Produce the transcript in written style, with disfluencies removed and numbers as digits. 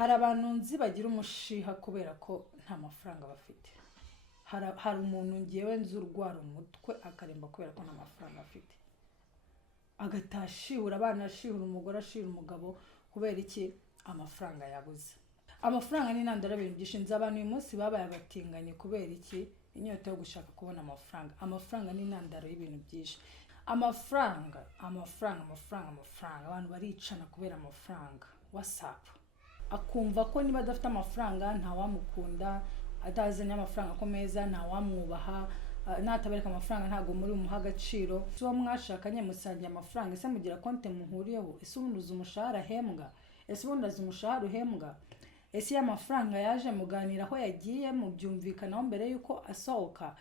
Hari abantu nzi bagira umushiha kubera ko nta mafaranga bafite. Hari umuntu ngewe nzi urwara umutwe akaremba kubera ko nta mafaranga afite. Agatashibura abana, ashihura umugore, ashihura umugabo kubera iki? Amafaranga yabuze. Amafaranga ni intandaro y'ibintu byinshi. Nzi abantu uyu munsi babaye abatinganye kubera iki? Inyota yo gushaka kubona amafaranga. Amafaranga ni intandaro y'ibintu byinshi. Amafaranga. Abantu baricana kubera amafaranga. WhatsApp. Akumva ko niba adafite amafaranga nta wamukunda, atazanye amafaranga ko meza nta wamwubaha, natabereka amafaranga ntago muri umuha agaciro. So mwashakanye musangiye amafaranga, ese mugira konte muhuriyeho? Ese ubundi umushahara hembwa? Ese ubundi umushahara uhembwa? Ese y'amafaranga yaje muganira aho yagiye mubyumvikanaho mbere yuko asohoka?